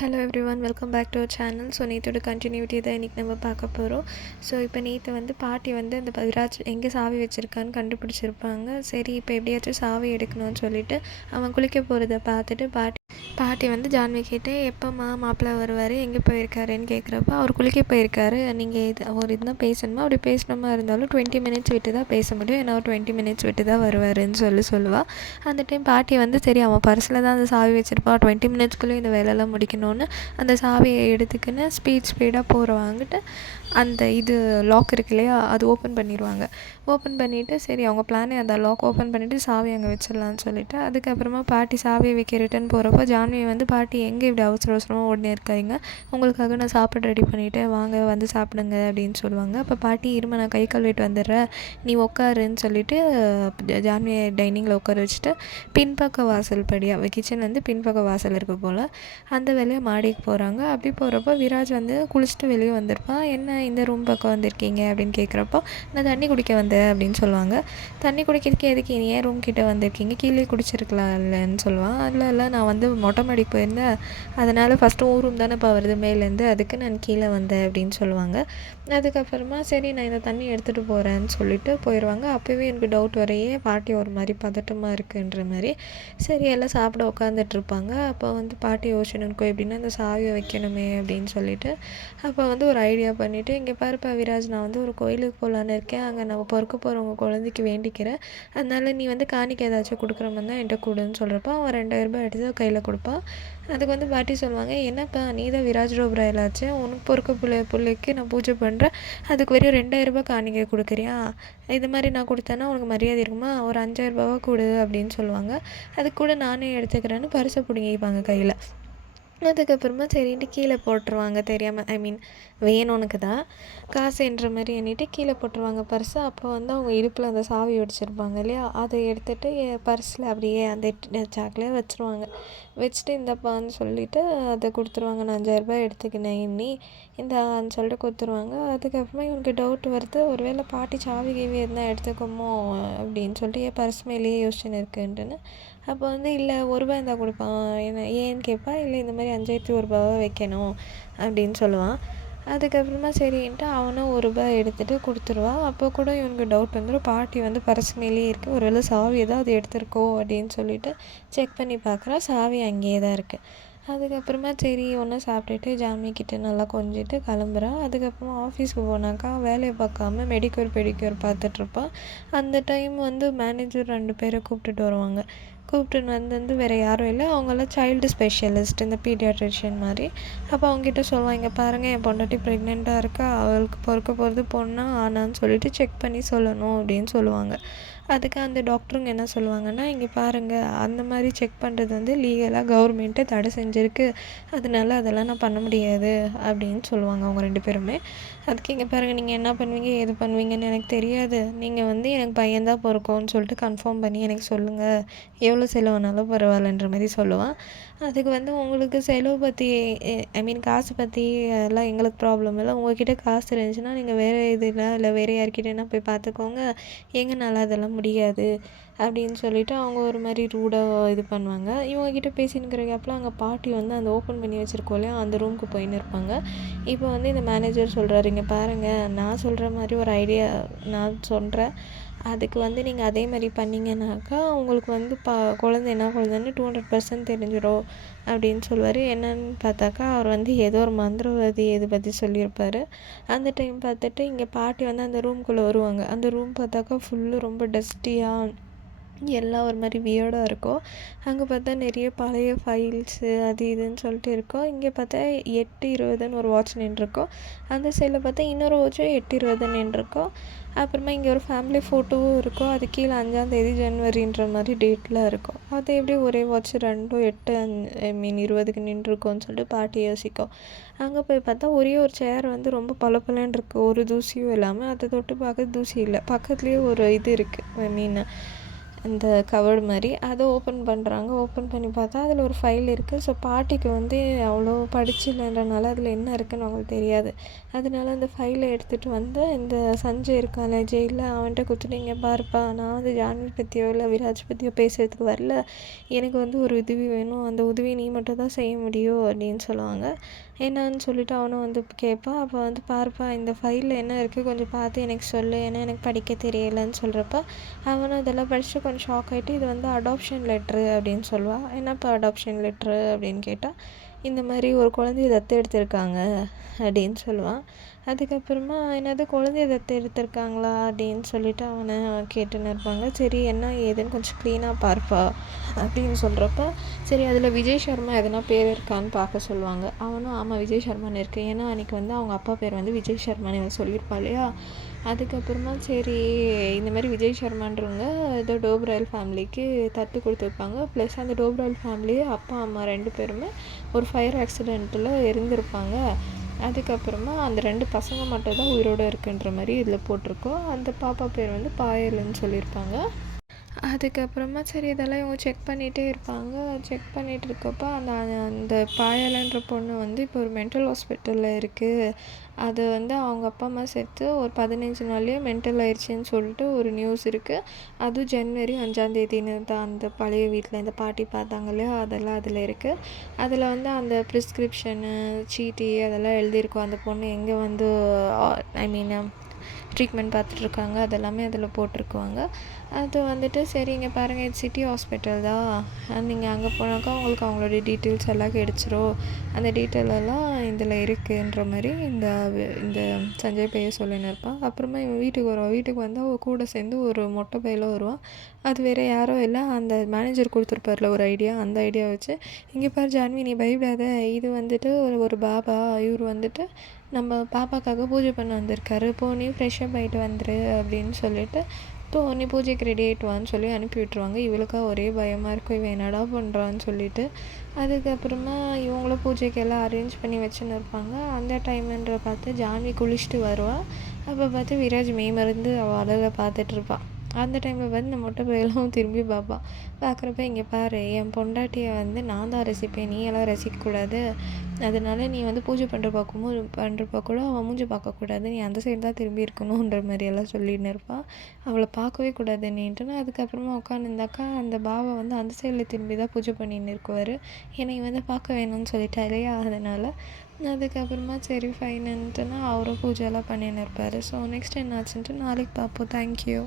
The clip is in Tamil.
Hello everyone, welcome back to our channel. So நேற்றோட கண்டினியூட்டி தான் இன்றைக்கி நம்ம பார்க்க போகிறோம். ஸோ இப்போ நேற்று வந்து பாட்டி வந்து அந்த விராஜ் எங்கே சாவி வச்சுருக்கான்னு கண்டுபிடிச்சிருப்பாங்க. சரி, இப்போ எப்படியாச்சும் சாவி எடுக்கணும்னு சொல்லிட்டு அவன் குளிக்க போகிறத பார்த்துட்டு பாட்டி வந்து ஜான்வி கிட்டே எப்போம்மா மாப்பிள்ளை வருவார், எங்கே போயிருக்காருன்னு கேட்குறப்ப அவர் குளிக்க போயிருக்காரு, நீங்கள் அவர் இதுதான் பேசணுமா, அப்படி பேசணுமா இருந்தாலும் 20 மினிட்ஸ் விட்டு தான் பேச முடியும், ஏன்னா ஒரு 20 மினிட்ஸ் விட்டு தான் வருவாருன்னு சொல்லுவாள். அந்த டைம் பாட்டி வந்து சரி அவன் பர்ஸில் தான் அந்த சாவி வச்சுருப்பான், 20 மினிட்ஸ்க்குள்ளே இந்த வேலையெல்லாம் முடிக்கணும்னு அந்த சாவியை எடுத்துக்கின்னு ஸ்பீடாக போகிறவாங்கிட்டு அந்த இது லாக் இருக்கு இல்லையா, அது ஓப்பன் பண்ணிடுவாங்க. ஓப்பன் பண்ணிவிட்டு சரி அவங்க பிளானே அந்த லாக் ஓப்பன் பண்ணிவிட்டு சாவி அங்கே வச்சிடலான்னு சொல்லிவிட்டு அதுக்கப்புறமா பாட்டி சாவியை வைக்க ரிட்டன் போகிறப்போ ஜான்வி வந்து பாட்டி எங்கே இப்படி அவசரமாக ஓடினே இருக்காங்க, உங்களுக்காக நான் சாப்பிட ரெடி பண்ணிவிட்டு வாங்க வந்து சாப்பிடுங்க அப்படின்னு சொல்லுவாங்க. அப்போ பாட்டி இருமை நான் கை கழுவிட்டு வந்துடுறேன், நீ உட்காருன்னு சொல்லிவிட்டு ஜான்வியை டைனிங்கில் உட்கார வச்சுட்டு பின்பக்க வாசல் படியாக கிச்சன்லேருந்து பின்பக்க வாசல் இருக்க போல் அந்த வேலையை மாடிக்கு போகிறாங்க. அப்படி போகிறப்போ விராஜ் வந்து குளிச்சுட்டு வெளியே வந்திருப்பான். என்ன இந்த ரூம் பக்கம் வந்திருக்கீங்க அப்படின்னு கேட்குறப்போ நான் தண்ணி குடிக்க வந்தேன் அப்படின்னு சொல்லுவாங்க. தண்ணி குடிக்கிறதுக்கு எதுக்கு நீ ஏன் ரூம் கிட்டே வந்திருக்கீங்க, கீழே குடிச்சிருக்கலாம் இல்லைன்னு சொல்லுவான். இல்லை நான் வந்து மொட்டை மாடிக்கு போயிருந்தேன், அதனால் ஃபஸ்ட்டு ஊர் ரூம் தானே இப்போ வருது மேலேருந்து, அதுக்கு நான் கீழே வந்தேன் அப்படின்னு சொல்லுவாங்க. அதுக்கப்புறமா சரி நான் இந்த தண்ணி எடுத்துகிட்டு போகிறேன்னு சொல்லிட்டு போயிடுவாங்க. அப்போவே எனக்கு டவுட் வரையே பாட்டி ஒரு மாதிரி பதட்டமாக இருக்குன்ற மாதிரி. சரி எல்லாம் சாப்பிட உட்காந்துட்ருப்பாங்க. அப்போ வந்து பாட்டி யோசனை இருக்கும் எப்படின்னா இந்த சாவியை வைக்கணுமே அப்படின்னு சொல்லிட்டு அப்போ வந்து ஒரு ஐடியா பண்ணிவிட்டு இங்கே பாருப்பா விராஜ், நான் வந்து ஒரு கோயிலுக்கு போகலான்னு இருக்கேன், அங்கே நம்ம பிறக்க போகிறவங்க குழந்தைக்கு வேண்டிக்கிறேன், அதனால் நீ வந்து காணிக்கை ஏதாச்சும் கொடுக்குற மாதிரி தான் என்கிட்ட கொடுன்னு சொல்கிறப்ப அவன் 2000 ரூபாய் எடுத்து கையில் கொடுப்பான். அதுக்கு வந்து பாட்டி சொல்லுவாங்க, என்னப்பா நீ தான் விராஜ் ரோப்ராயிலாச்சு, உனக்கு பிறக்க பிள்ளைக்கு நான் பூஜை பண்ணுறேன், அதுக்கு வெறும் 2000 ரூபாய் காணிக்கை கொடுக்குறியா, இது மாதிரி நான் கொடுத்தேன்னா உனக்கு மரியாதை இருக்குமா, ஒரு 5000 ரூபாவா கொடு அப்படின்னு சொல்லுவாங்க. அது கூட நானே எடுத்துக்கிறேன்னு பரிசை பிடிங்கிப்பாங்க கையில். அதுக்கப்புறமா சரின்ட்டு கீழே போட்டுருவாங்க தெரியாமல், ஐ மீன் வேணும்னுக்கு தான் காசுன்ற மாதிரி எண்ணிட்டு கீழே போட்டுருவாங்க பர்ஸை. அப்போ வந்து அவங்க இடுப்பில் அந்த சாவி வச்சுருப்பாங்க இல்லையா, அதை எடுத்துகிட்டு பர்ஸில் அப்படியே அந்த சாக்கில் வச்சுருவாங்க. வச்சுட்டு இந்தப்பான்னு சொல்லிவிட்டு அதை கொடுத்துருவாங்க. நான் 5000 ரூபாய் எடுத்துக்கினேன் இன்னி இந்தான்னு சொல்லிட்டு கொடுத்துருவாங்க. அதுக்கப்புறமா இவனுக்கு டவுட் வருது, ஒருவேளை பாட்டி சாவி கீவி இருந்தால் எடுத்துக்கோமோ அப்படின்னு சொல்லிட்டு என் பர்ஸ் மேலேயே யோசனை இருக்குன்ட்டுன்னு. அப்போ வந்து இல்லை ரூபாய் இருந்தால் கொடுப்பான், என்ன ஏன்னு கேட்பா, இல்லை இந்த மாதிரி 5001 ரூபாவை வைக்கணும் அப்படின்னு சொல்லுவான். அதுக்கப்புறமா சரின்ட்டு அவனும் ரூபாய் எடுத்துகிட்டு கொடுத்துருவான். அப்போ கூட இவனுக்கு டவுட் வந்துடும், பாட்டி வந்து பர்ஸ் மேலேயே இருக்குது, ஒருவேளை சாவி ஏதாவது எடுத்துருக்கோ அப்படின்னு சொல்லிட்டு செக் பண்ணி பார்க்குறா, சாவி அங்கேயே தான் இருக்குது. அதுக்கப்புறமா சரி ஒன்று சாப்பிட்டுட்டு ஜான்வி கிட்டே நல்லா கொஞ்சிட்டு கிளம்புறான். அதுக்கப்புறமா ஆஃபீஸ்க்கு போனாக்கா வேலையை பார்க்காம மெடிக்யூர் பெடிக்யூர் பார்த்துட்ருப்பான். அந்த டைம் வந்து மேனேஜர் 2 பேரை கூப்பிட்டுட்டு வருவாங்க. கூப்பிட்டுன்னு வந்து வேறு யாரும் இல்லை, அவங்களாம் சைல்டு ஸ்பெஷலிஸ்ட், இந்த பீடியாட்ரிஷியன் மாதிரி. அப்போ அவங்ககிட்ட சொல்லுவாங்க, இங்கே பாருங்கள் என் பொண்டாட்டி ப்ரெக்னெண்ட்டாக இருக்கா, அவளுக்கு பிறக்க போகிறது பொண்ணா ஆனான்னு சொல்லிட்டு செக் பண்ணி சொல்லணும் அப்படின்னு சொல்லுவாங்க. அதுக்கு அந்த டாக்டருங்க என்ன சொல்லுவாங்கன்னா, இங்கே பாருங்கள் அந்த மாதிரி செக் பண்ணுறது வந்து லீகலாக கவர்மெண்ட்டே தடை செஞ்சுருக்கு, அதனால அதெல்லாம் நான் பண்ண முடியாது அப்படின்னு சொல்லுவாங்க அவங்க 2 பேருமே. அதுக்கு இங்கே பாருங்கள் நீங்கள் என்ன பண்ணுவீங்க ஏது பண்ணுவீங்கன்னு எனக்கு தெரியாது, நீங்கள் வந்து எனக்கு பையன்தான் பிறக்கும்னு சொல்லிட்டு கன்ஃபார்ம் பண்ணி எனக்கு சொல்லுங்கள், எவ்வளோ செலவுனாலும் பரவாயில்லன்ற மாதிரி சொல்லுவான். அதுக்கு வந்து உங்களுக்கு செலவு பற்றி ஐ மீன் காசு பற்றி அதெல்லாம் எங்களுக்கு ப்ராப்ளம் இல்லை, உங்கள்கிட்ட காசு இருந்துச்சுன்னா நீங்கள் வேறு இல்லை வேறு யார்கிட்டேனா போய் பார்த்துக்கோங்க, எங்கனால அதெல்லாம் முடியாது அப்படின்னு சொல்லிட்டு அவங்க ஒரு மாதிரி ரூடாக இது பண்ணுவாங்க. இவங்ககிட்ட பேசினுக்கிற கேப்பில் அங்கே பாட்டி வந்து அந்த ஓப்பன் பண்ணி வச்சுருக்கோம் இல்லையா அந்த ரூமுக்கு போயின்னு இருப்பாங்க. இப்போ வந்து இந்த மேனேஜர் சொல்கிறாரு, இங்கே பாருங்கள் நான் சொல்கிற மாதிரி ஒரு ஐடியா நான் சொல்கிறேன், அதுக்கு வந்து நீங்கள் அதே மாதிரி பண்ணிங்கனாக்கா உங்களுக்கு வந்து குழந்தை என்ன குழந்தைன்னு 200% தெரிஞ்சிடும் அப்படின்னு சொல்லுவார். என்னன்னு பார்த்தாக்கா அவர் வந்து ஏதோ ஒரு மந்திரவாதி இதை பற்றி சொல்லியிருப்பார். அந்த டைம் பார்த்துட்டு இங்கே பாட்டி வந்து அந்த ரூம்குள்ளே வருவாங்க. அந்த ரூம் பார்த்தாக்கா ஃபுல்லு ரொம்ப டஸ்டியாக எல்லாம் ஒரு மாதிரி வியர்டாக இருக்கும். அங்கே பார்த்தா நிறைய பழைய ஃபைல்ஸு அது இதுன்னு சொல்லிட்டு இருக்கும். இங்கே பார்த்தா 8:20ன்னு ஒரு வாட்ச் நின்றுருக்கும். அந்த சைடில் பார்த்தா இன்னொரு வாட்சும் 8:20 நின்றுருக்கும். அப்புறமா இங்கே ஒரு ஃபேமிலி ஃபோட்டோவும் இருக்கும். அது கீழே 5ஆம் தேதி ஜனவரின்ற மாதிரி டேட்டில் இருக்கும். அது எப்படி ஒரே வாட்ச் 2 8 ஐ மீன் 20க்கு நின்றுருக்கோன்னு சொல்லிட்டு பாட்டி யோசிக்கும். அங்கே போய் பார்த்தா ஒரே ஒரு சேர் வந்து ரொம்ப பளபளன்னு இருக்குது, ஒரு தூசியும் இல்லாமல். அதை தொட்டு பார்க்க தூசி இல்லை, பக்கத்துலேயே ஒரு இது இருக்குது, ஐ மீன் அந்த கவர்டு மாதிரி அதை ஓப்பன் பண்ணுறாங்க. ஓப்பன் பண்ணி பார்த்தா அதில் ஒரு ஃபைல் இருக்குது. ஸோ பாட்டிக்கு வந்து அவ்வளோ படிச்சில்லன்றனால அதில் என்ன இருக்குன்னு அவங்களுக்கு தெரியாது. அதனால அந்த ஃபைலை எடுத்துகிட்டு வந்து இந்த சஞ்சய் இருக்கான்ல ஜெயிலில், அவன்கிட்ட கொடுத்துட்டு, இங்கே பாருப்பா, நான் வந்து ஜான்வி பற்றியோ இல்லை விராஜ் பற்றியோ பேசுகிறதுக்கு வரல, எனக்கு வந்து ஒரு உதவி வேணும், அந்த உதவி நீ மட்டும் தான் செய்ய முடியும் அப்படின்னு சொல்லுவாங்க. என்னன்னு சொல்லிட்டு அவனும் வந்து கேட்பான். அப்போ வந்து பாருப்பா, இந்த ஃபைலில் என்ன இருக்குது கொஞ்சம் பார்த்து எனக்கு சொல்லு, ஏன்னா எனக்கு படிக்க தெரியலைன்னு சொல்கிறப்ப அவனும் அதெல்லாம் படிச்சுட்டு கொஞ்சம் ஷாக் ஆகிட்டு, இது வந்து அடாப்ஷன் லெட்ரு அப்படின்னு சொல்லுவாள். என்னப்பா அடாப்ஷன் லெட்ரு அப்படின்னு கேட்டால், இந்த மாதிரி ஒரு குழந்தைய தத்து எடுத்திருக்காங்க அப்படின்னு சொல்லுவான். அதுக்கப்புறமா என்னது குழந்தைய தத்து எடுத்திருக்காங்களா அப்படின்னு சொல்லிட்டு அவனை கேட்டுன்னு இருப்பாங்க. சரி என்ன ஏதுன்னு கொஞ்சம் க்ளீனாக பார்ப்பா அப்படின்னு சொல்கிறப்ப, சரி அதில் விஜய் சர்மா எதனா பேர் இருக்கான்னு பார்க்க சொல்லுவாங்க. அவனும் ஆமாம் விஜய் சர்மான்னு இருக்குது, ஏன்னா அன்றைக்கி வந்து அவங்க அப்பா பேர் வந்து விஜய் சர்மான்னு இவன் சொல்லியிருப்பா இல்லையா. அதுக்கப்புறமா சரி இந்த மாதிரி விஜய் சர்மான்றவங்க ஏதோ டோப்ராயல் ஃபேமிலிக்கு தத்து கொடுத்துருப்பாங்க. ப்ளஸ் அந்த டோப்ராயல் ஃபேமிலி அப்பா அம்மா 2 பேருமே ஒரு ஃபயர் ஆக்சிடெண்ட்டில் இருந்திருப்பாங்க. அதுக்கப்புறமா அந்த 2 பசங்க மட்டும் தான் உயிரோடு இருக்குன்ற மாதிரி இதில் போட்டிருக்கோம். அந்த பாப்பா பேர் வந்து பாயல்னு சொல்லியிருப்பாங்க. அதுக்கப்புறமா சரி இதெல்லாம் இவங்க செக் பண்ணிகிட்டே இருப்பாங்க. செக் பண்ணிகிட்டு இருக்கப்போ அந்த பாயலன்ற பொண்ணு வந்து இப்போ ஒரு மென்டல் ஹாஸ்பிட்டலில் இருக்குது. அது வந்து அவங்க அப்பா அம்மா செத்து ஒரு 15 நாள்லேயே மென்டல் ஆயிடுச்சுன்னு சொல்லிட்டு ஒரு நியூஸ் இருக்குது. அதுவும் ஜனவரி 5ஆம் தேதின்னு தான் அந்த பழைய வீட்டில் இந்த பாட்டி பார்த்தாங்க இல்லையா, அதெல்லாம் அதில் இருக்குது. அதில் வந்து அந்த ப்ரிஸ்கிரிப்ஷனு சீட்டி அதெல்லாம் எழுதியிருக்கோம். அந்த பொண்ணு எங்கே வந்து ட்ரீட்மெண்ட் பார்த்துட்ருக்காங்க அதெல்லாமே அதில் போட்டிருக்குவாங்க. அது வந்துட்டு சரி இங்கே பாருங்கள், இது சிட்டி ஹாஸ்பிட்டல் தான், நீங்கள் அங்கே போனாக்கா உங்களுக்கு அவங்களுடைய டீட்டெயில்ஸ் எல்லாம் கிடச்சிரும், அந்த டீட்டெயிலெல்லாம் இதில் இருக்குன்ற மாதிரி இந்த சஞ்சய் பையன் சொல்லின்னு இருப்பான். அப்புறமா இவன் வீட்டுக்கு வருவான். வீட்டுக்கு வந்து அவள் கூட சேர்ந்து ஒரு மொட்டை பையில வருவான். அது வேறு யாரோ இல்லை, அந்த மேனேஜர் கொடுத்துருப்பார்ல ஒரு ஐடியா, அந்த ஐடியா வச்சு, இங்கே பாரு ஜான்வி நீ பயப்படாத, இது வந்துட்டு ஒரு பாபா, இவர் வந்துட்டு நம்ம பாப்பாக்காக பூஜை பண்ண வந்திருக்காரு, நீ ஃப்ரெஷ்ஷப் ஆகிட்டு வந்துரு அப்படின்னு சொல்லிட்டு நீ பூஜைக்கு ரெடி ஆகிட்டுவான்னு சொல்லி அனுப்பி விட்ருவாங்க. இவளுக்கா ஒரே பயமாக இருக்கும், இவன் என்னடா பண்ணுறான்னு சொல்லிட்டு. அதுக்கப்புறமா இவங்களும் பூஜைக்கு எல்லாம் அரேஞ்ச் பண்ணி வச்சுன்னு இருப்பாங்க. அந்த டைமுன்ற பார்த்து ஜான்வி குளிச்சுட்டு வருவாள். அப்போ பார்த்து விராஜ் மருந்து அவள் அழகை பார்த்துட்ருப்பாள். அந்த டைமில் வந்து இந்த மொட்டை பையெல்லாம் திரும்பி பார்ப்பான். பார்க்குறப்ப இங்கே பாரு, என் பொண்டாட்டியை வந்து நான் தான் ரசிப்பேன், நீ எல்லாம் ரசிக்கக்கூடாது, அதனால நீ வந்து பூஜை பண்ணுறப்ப கூட அவன் மூஞ்சி பார்க்கக்கூடாது, நீ அந்த சைடு தான் திரும்பி இருக்கணுன்ற மாதிரியெல்லாம் சொல்லின்னு இருப்பாள். அவளை பார்க்கவே கூடாது நீன்ட்டுன்னு. அதுக்கப்புறமா உட்காந்துருந்தாக்கா அந்த பாபா வந்து அந்த சைடில் திரும்பி தான் பூஜை பண்ணின்னு இருக்குவார். என்னை வந்து பார்க்க வேணும்னு சொல்லிட்டா இல்லையா, அதனால். அதுக்கப்புறமா சரி ஃபைனுன்ட்டுனா அவரும் பூஜையெல்லாம் பண்ணின்னு இருப்பார். ஸோ நெக்ஸ்ட் என்ன ஆச்சுன்ட்டு நாளைக்கு பார்ப்போம். தேங்க்யூ.